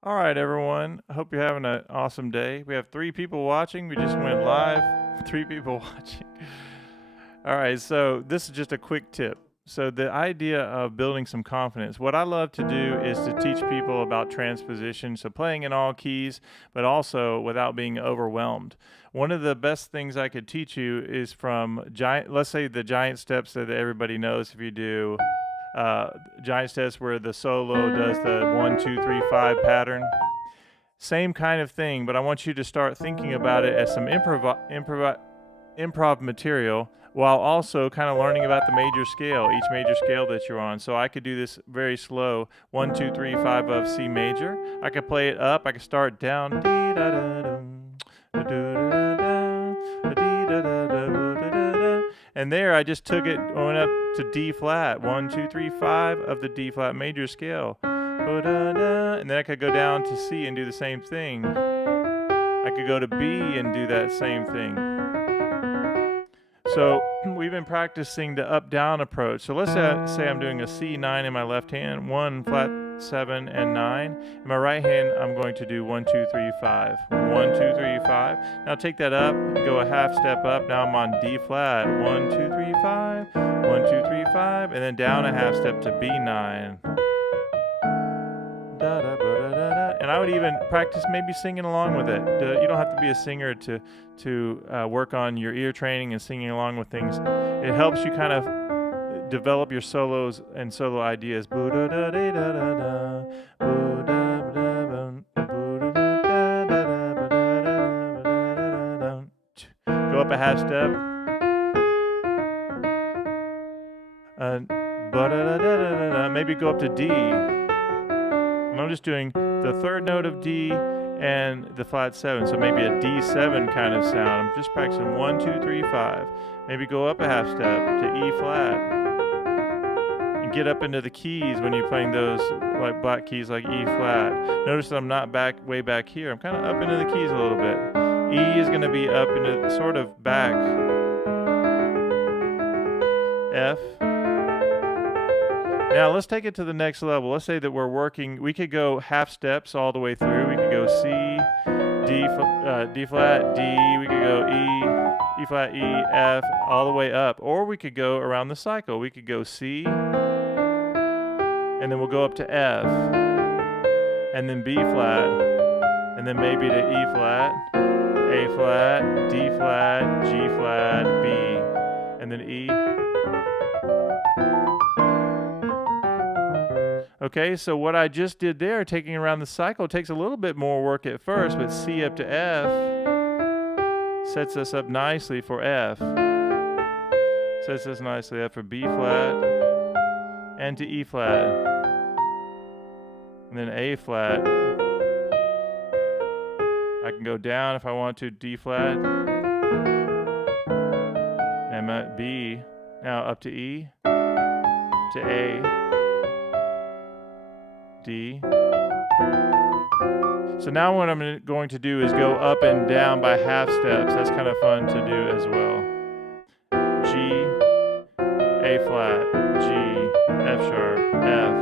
All right, everyone. I hope you're having an awesome day. We have 3 people watching. We just went live. 3 people watching. All right, so this is just a quick tip. So, the idea of building some confidence, what I love to do is to teach people about transposition. So, playing in all keys, but also without being overwhelmed. One of the best things I could teach you is from let's say the giant steps that everybody knows if you do giant steps where the solo does the 1, 2, 3, 5 pattern. Same kind of thing, but I want you to start thinking about it as some improv material while also kind of learning about the major scale, each major scale that you're on. So I could do this very slow 1, 2, 3, 5 of C major. I could play it up, I could start down. And there I just took it, went up to D flat, 1, 2, 3, 5 of the D flat major scale. And then I could go down to C and do the same thing. I could go to B and do that same thing. So we've been practicing the up-down approach. So let's say I'm doing a C9 in my left hand, 1, flat 7, and 9. In my right hand, I'm going to do 1, 2, 3, 5. 1, 2, 3, 5. Now take that up, go a half step up. Now I'm on D flat. 1, 2, 3, 5. 1, 2, 3, 5. And then down a half step to B9. And I would even practice maybe singing along with it. You don't have to be a singer to work on your ear training and singing along with things. It helps you kind of develop your solos and solo ideas. Go up a half step. Maybe go up to D. And I'm just doing the third note of D and the flat 7, so maybe a D7 kind of sound. I'm just practicing 1, 2, 3, 5. Maybe go up a half step to E flat and get up into the keys when you're playing those like black keys like E flat. Notice that I'm not way back here. I'm kind of up into the keys a little bit. E is going to be up into sort of back. F. Now let's take it to the next level. Let's say that we could go half steps all the way through. We could go C, D flat, D, we could go E flat, E, F, all the way up. Or we could go around the cycle. We could go C, and then we'll go up to F, and then B flat, and then maybe to E flat, A flat, D flat, G flat, B, and then E. Okay, so what I just did there, taking around the cycle, takes a little bit more work at first, but C up to F sets us up nicely for F. Sets us nicely up for B flat and to E flat. And then A flat. I can go down if I want to, D flat. And I'm at B. Now up to E, to A. D. So now what I'm going to do is go up and down by half steps. That's kind of fun to do as well. G, A flat, G, F sharp, F.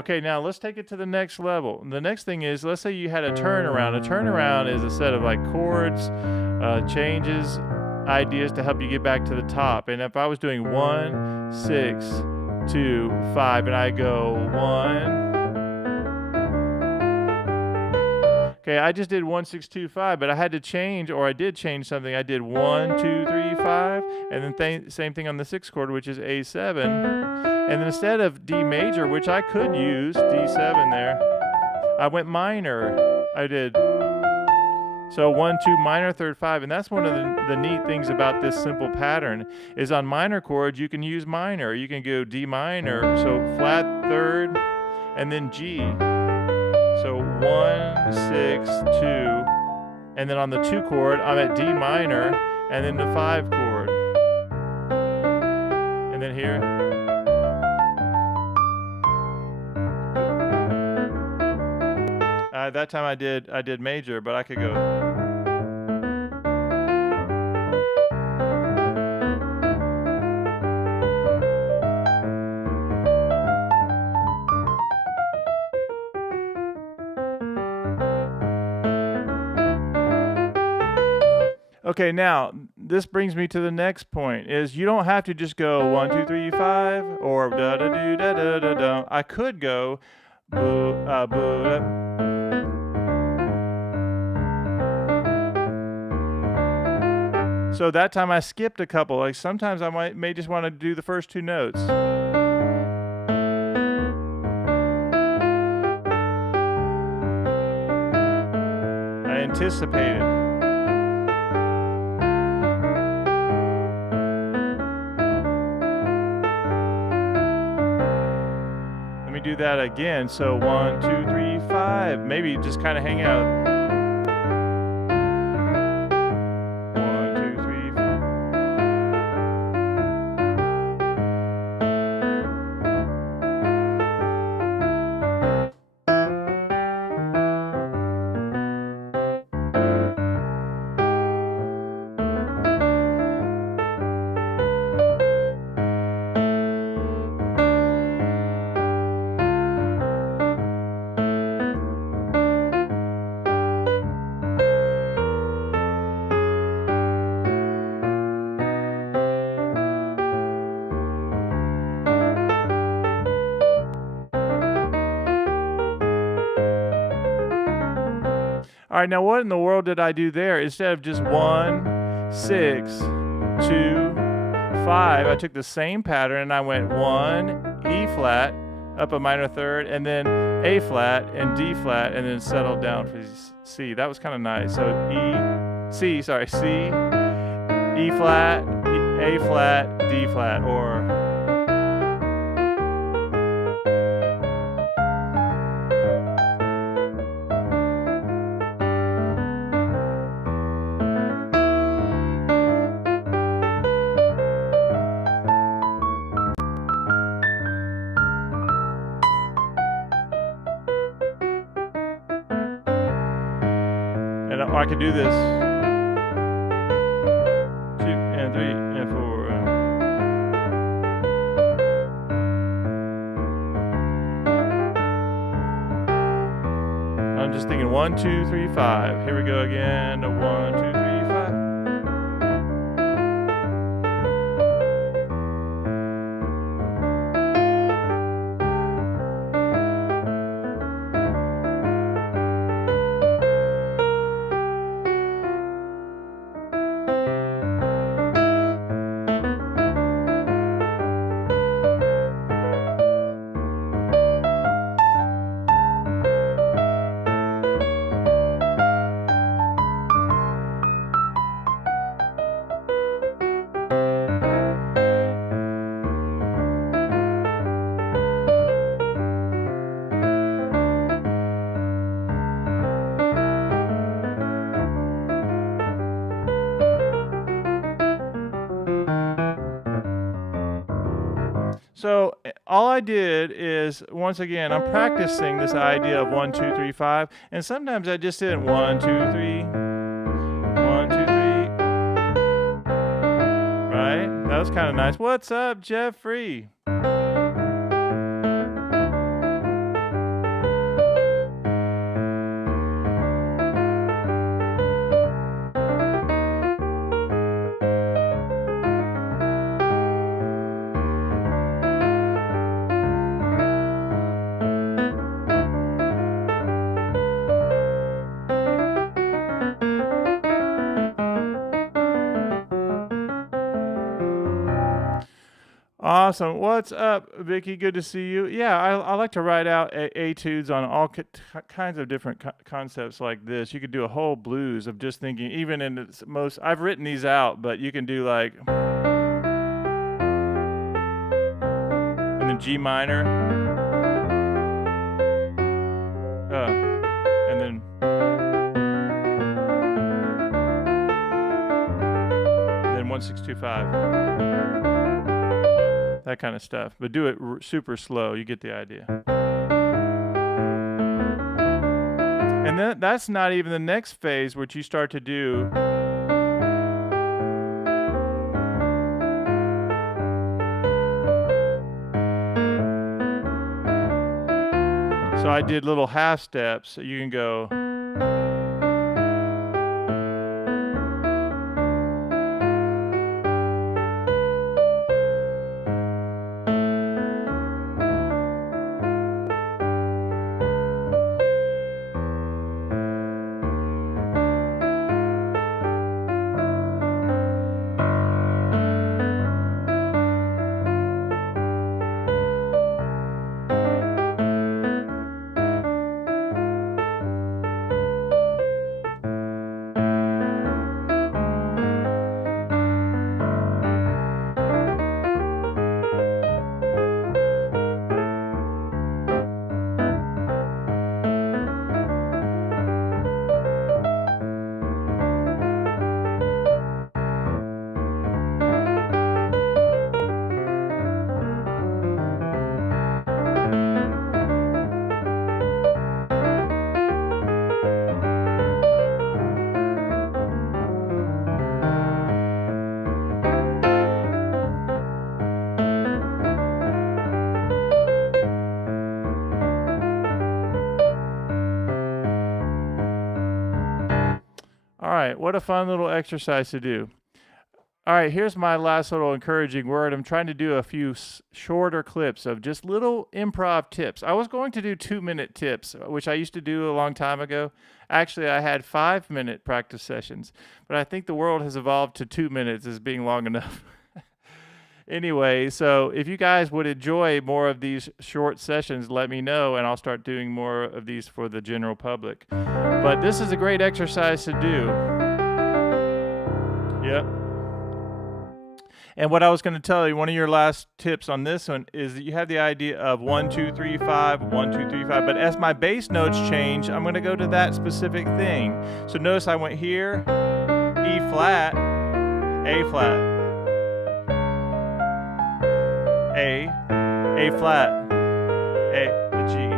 Okay, now let's take it to the next level. The next thing is, let's say you had a turnaround. A turnaround is a set of like chords, changes, ideas to help you get back to the top. And if I was doing 1, 6, 2, 5, and I go 1. Okay, I just did 1, 6, 2, 5, but I had to change, or I did change something. I did 1, 2, 3, 5, and then same thing on the 6th chord, which is A7. And then instead of D major, which I could use D7 there, I went minor. I did. So 1, 2, minor, third, 5. And that's one of the neat things about this simple pattern is on minor chords, you can use minor. You can go D minor, so flat third, and then G. So 1, 6, 2. And then on the 2 chord, I'm at D minor, and then the 5 chord. And then here. That time I did major, but I could go. Okay, now this brings me to the next point: is you don't have to just go 1, 2, 3, 5 or da da do da da da da. I could go boo boo da. So that time I skipped a couple. Like sometimes I may just want to do the first two notes. I anticipated. Let me do that again. So 1, 2, 3, 5. Maybe just kind of hang out. 1, 2, 3, 4. All right, now what in the world did I do there? Instead of just 1, 6, 2, 5, I took the same pattern and I went 1, E flat, up a minor third, and then A flat and D flat, and then settled down for C. That was kind of nice. So C, E flat, A flat, D flat, or I could do this 2 and 3 and 4. I'm just thinking 1, 2, 3, 5. Here we go again. 1, 2, 3, 5. So all I did is, once again, I'm practicing this idea of 1, 2, 3, 5, and sometimes I just did 1, 2, 3, 1, 2, 3. Right? That was kind of nice. What's up, Jeffrey? Awesome. What's up, Vicky? Good to see you. Yeah, I like to write out etudes on all kinds of different concepts like this. You could do a whole blues of just thinking, even in its most, I've written these out, but you can do like, and then G minor, and then, then 1, 6, 2, 5. That kind of stuff, but do it super slow. You get the idea. And then that's not even the next phase, which you start to do. So I did little half steps. So you can go. right, what a fun little exercise to do. All right, here's my last little encouraging word. I'm trying to do a few shorter clips of just little improv tips. I was going to do 2-minute tips, which I used to do a long time ago. Actually, I had 5-minute practice sessions, but I think the world has evolved to 2 minutes as being long enough. Anyway, so if you guys would enjoy more of these short sessions, let me know, and I'll start doing more of these for the general public. But this is a great exercise to do. Yep. And what I was going to tell you, one of your last tips on this one is that you have the idea of 1, 2, 3, 5, 1, 2, 3, 5. But as my bass notes change, I'm going to go to that specific thing. So notice I went here, E flat, A flat, A flat, A, the G.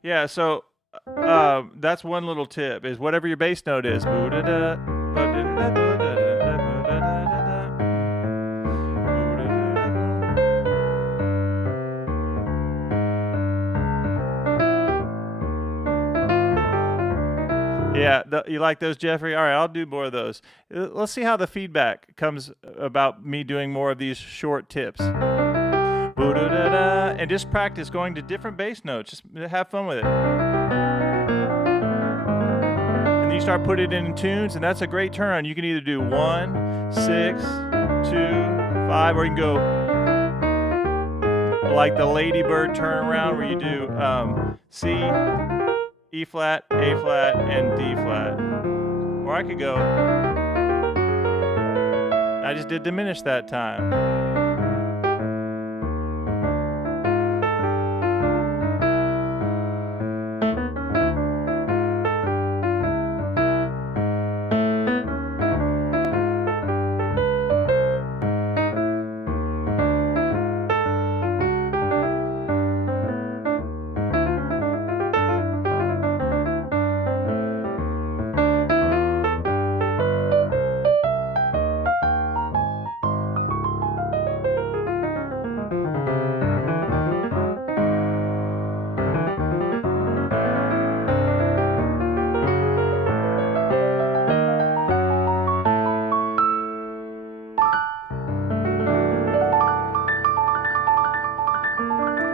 Yeah, so that's one little tip, is whatever your bass note is. Yeah, you like those, Jeffrey? All right, I'll do more of those. Let's see how the feedback comes about me doing more of these short tips. And just practice going to different bass notes. Just have fun with it. And then you start putting it in tunes, and that's a great turn. You can either do 1, 6, 2, 5, or you can go like the ladybird turnaround where you do C, E flat, A flat, and D flat. Or I could go, I just did diminish that time.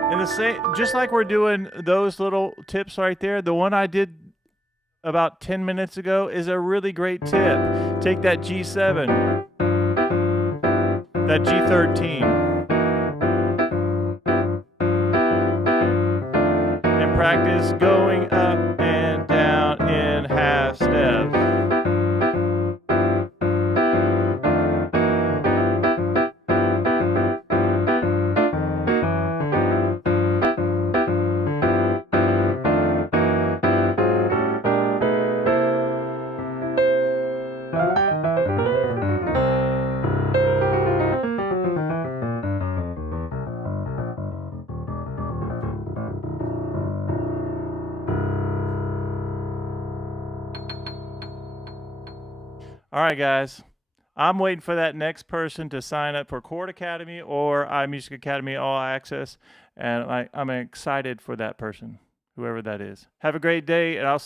And the same, just like we're doing those little tips right there, the one I did about 10 minutes ago is a really great tip. Take that G7, that G13, and practice going up and down in half steps. All right, guys. I'm waiting for that next person to sign up for Chord Academy or iMusic Academy All Access, and I'm excited for that person, whoever that is. Have a great day, and I'll see